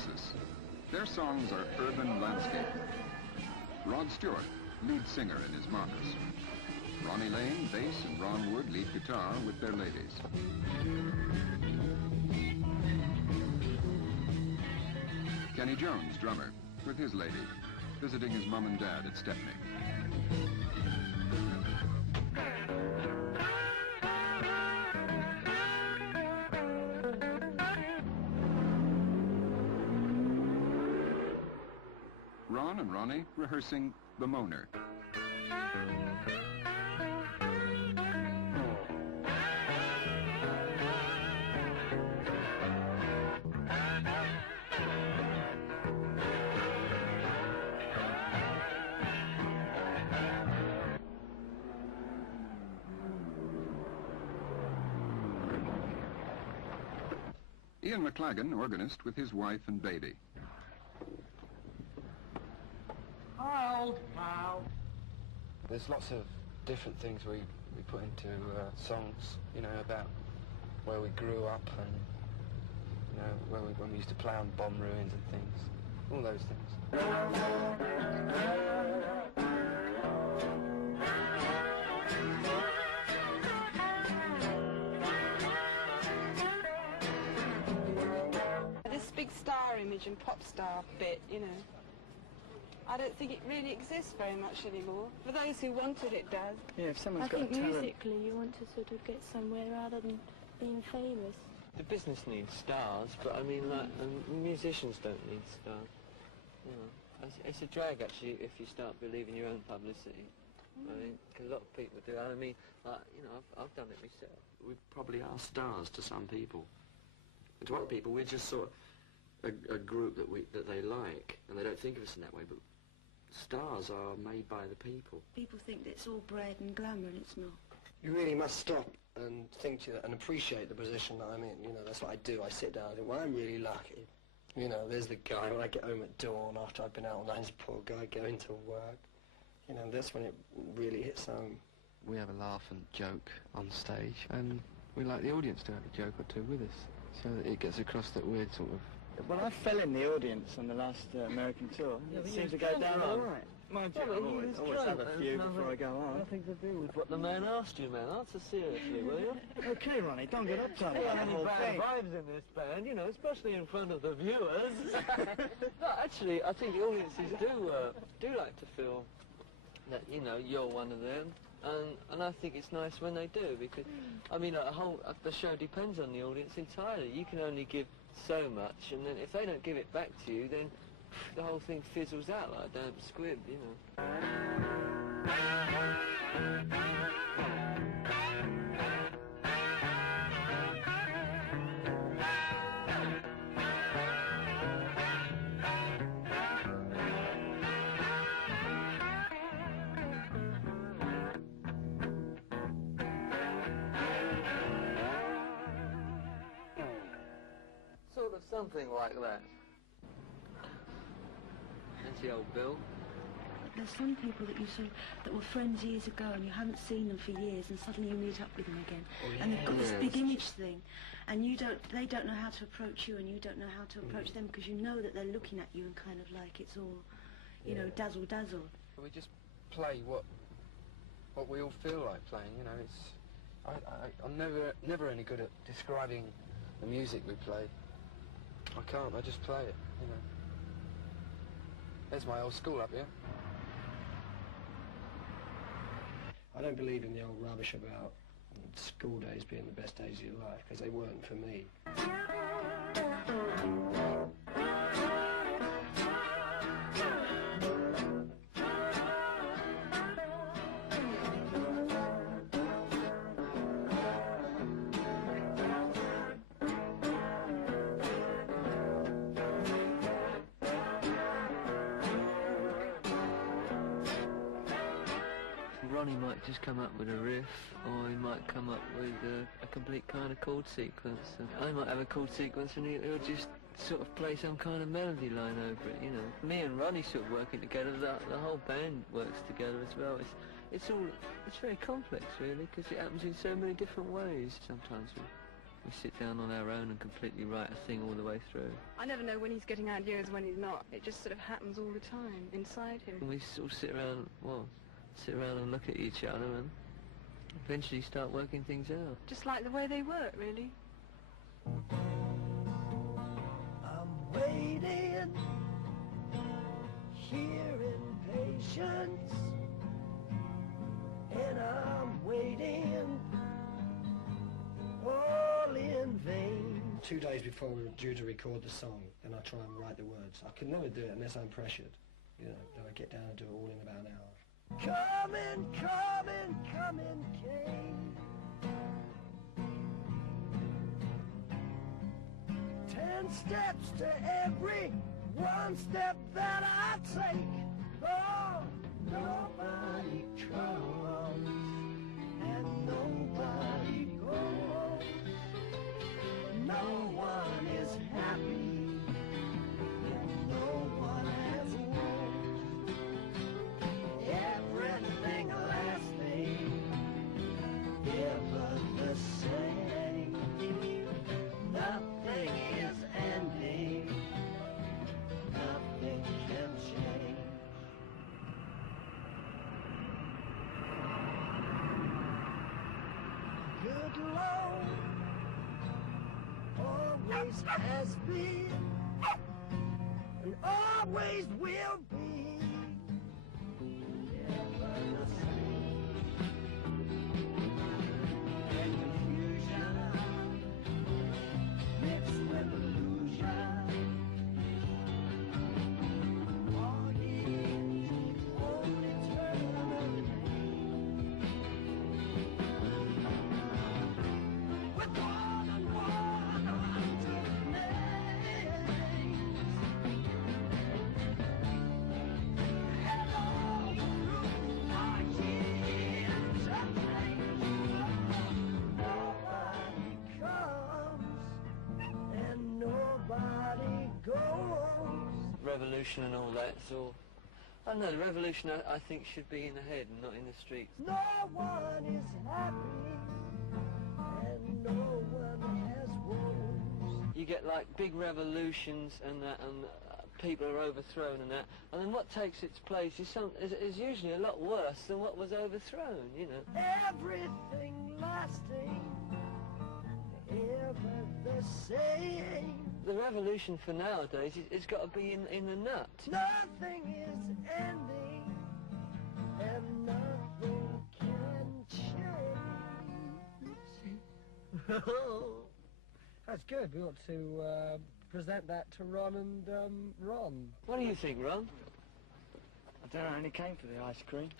oasis. Their songs are urban landscape. Rod Stewart, lead singer in his Marcus. Ronnie Lane, bass, and Ron Wood, lead guitar with their ladies. Kenny Jones, drummer, with his lady, visiting his mom and dad at Stepney. Ron and Ronnie rehearsing The Moaner. Ian McLagan, organist, with his wife and baby. There's lots of different things we put into songs, you know, about where we grew up and, you know, when we used to play on bomb ruins and things, all those things. This big star image and pop star bit, you know, I don't think it really exists very much anymore. For those who want it, it does. Yeah, if someone's I got think talent. musically you want to sort of get somewhere rather than being famous. The business needs stars, but I mean, like, musicians don't need stars. You know, it's a drag actually if you start believing your own publicity. I mean, 'cause a lot of people do. I mean, like, you know, I've done it myself. We probably are stars to some people. And to other people, we're just sort of a group that they like, and they don't think of us in that way. But stars are made by the people. People think that it's all bread and glamour, and it's not. You really must stop and think and appreciate the position that I'm in. You know, that's what I do. I sit down and think, well, I'm really lucky. You know, there's the guy when I get home at dawn after I've been out all night, there's a poor guy going to work. You know, that's when it really hits home. We have a laugh and joke on stage, and we like the audience to have a joke or two with us, so that it gets across that we're sort of... Well, I fell in the audience on the last American tour. Yeah, It seemed to go down all right. Mind you, Well, I always have a few before I go on. Nothing to do with what the man asked you, man. Answer seriously, will you? Okay, Ronnie, don't get uptight There about aren't the any whole bad thing. vibes in this band, you know, especially in front of the viewers. No, actually, I think the audiences do like to feel that, you know, you're one of them. And I think it's nice when they do, because, I mean, the show depends on the audience entirely. You can only give so much, and then if they don't give it back to you, then the whole thing fizzles out like a damn squib, you know. Sort of something like that. That's the old Bill. There's some people that were friends years ago, and you haven't seen them for years, and suddenly you meet up with them again, and they've got this big image thing, and they don't know how to approach you, and you don't know how to approach them, because you know that they're looking at you and kind of like it's all, you know, dazzle. We just play what we all feel like playing, you know. It's I'm never any good at describing the music we play. I can't, I just play it, you know. There's my old school up here. I don't believe in the old rubbish about school days being the best days of your life, because they weren't for me. Ronnie might just come up with a riff, or he might come up with a complete kind of chord sequence. And I might have a chord sequence and he'll just sort of play some kind of melody line over it, you know. Me and Ronnie sort of working together, the whole band works together as well. It's very complex really, because it happens in so many different ways. Sometimes We sit down on our own and completely write a thing all the way through. I never know when he's getting ideas, when he's not. It just sort of happens all the time inside him. And we sort of sit around and look at each other and eventually start working things out. Just like the way they work, really. I'm waiting here in patience, and I'm waiting all in vain. 2 days before we were due to record the song, then I try and write the words. I can never do it unless I'm pressured. You know, then I get down and do it all in about an hour. Coming, coming, coming, came. 10 steps to every 1 step that I take. Oh, nobody comes and nobody goes. No one is happy and no one has woes. Everything lasting, ever the same. Nothing is ending, nothing can change. Good Lord always has been and always will be. Ever the same. And confusion mixed with illusion. Walking on eternal pain. With more than 100 names. And all through our years of change. Nobody comes and nobody goes. Revolution and all that, so I don't know, the revolution I think should be in the head and not in the streets. No one is happy and no one has woes. You get like big revolutions and that, and people are overthrown and that, and then what takes its place is usually a lot worse than what was overthrown, you know. Everything lasting, ever the same. The revolution for nowadays, it's got to be in the nut. Nothing is ending and nothing can change. That's good. We ought to present that to Ron and Ron. What do you think, Ron? I don't know, I only came for the ice cream.